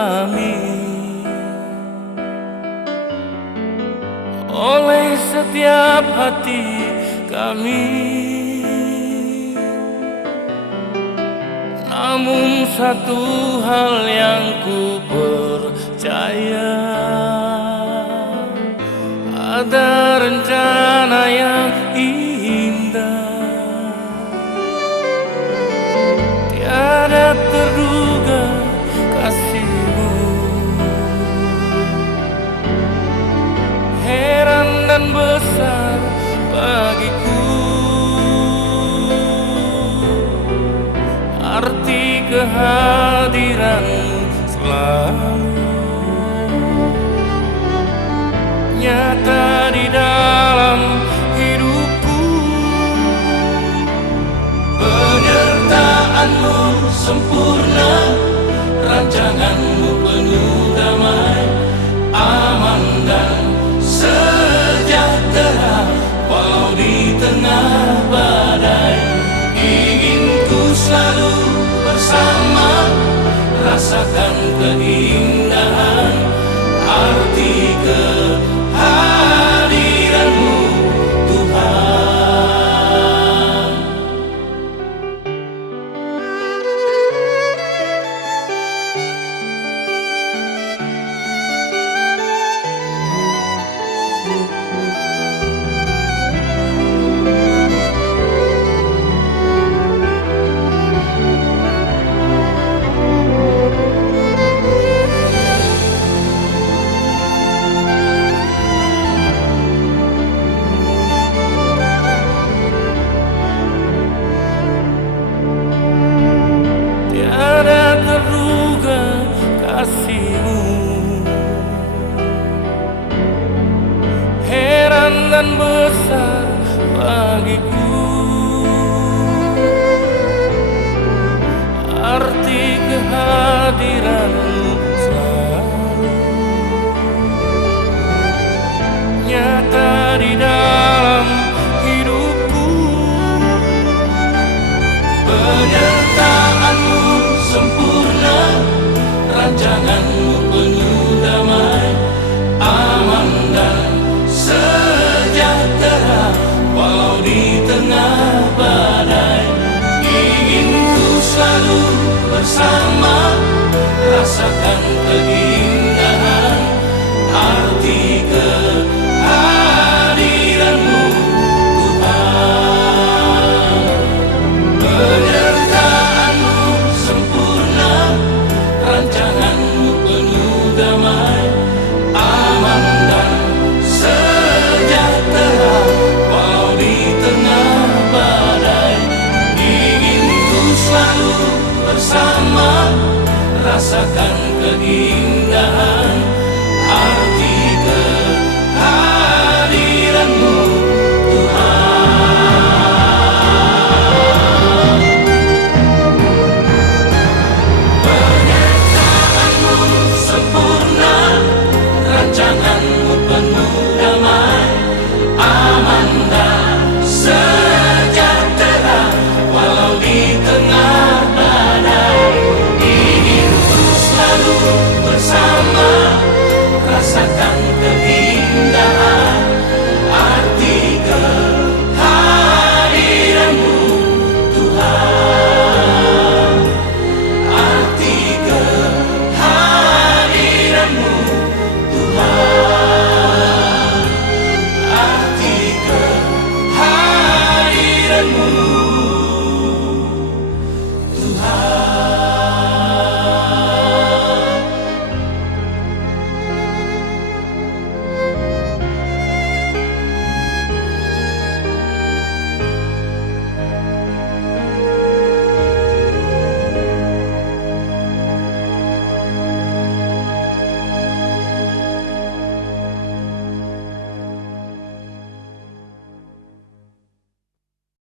alami oleh setiap hati kami. Namun satu hal yang ku percaya, ada rencana yang indah, tiada terduga kasihmu. Heran dan besar bagiku arti kehadiranmu selalu nyata di dalam hidupku. Penyertaanmu sempurna, rancanganmu penuh damai, aman dan sejahtera walau di tengah badai. Ingin ku selalu bersama, rasakan keindahan arti kehadiranmu Tuhan. Tiada terduga kasihmu, heran dan besar bagiku arti kehadiranmu selalu nyata di dalam hidupku. Penyertaanmu sempurna, rancanganmu penuh damai, aman dan sejahtera walau di tengah badai. Ingin ku selalu bersama, rasakan keindahan arti kehadiranmu Tuhan. Penyertaanmu sempurna, rancanganmu penuh damai, aman dan sejahtera walau di tengah badai. Ingin ku selalu bersama, rasakan keindahan arti kehadiranmu Tuhan. Penyertaanmu sempurna, rancanganmu penuh damai, aman dan sejahtera walau di tengah badai. Ingin ku selalu bersama,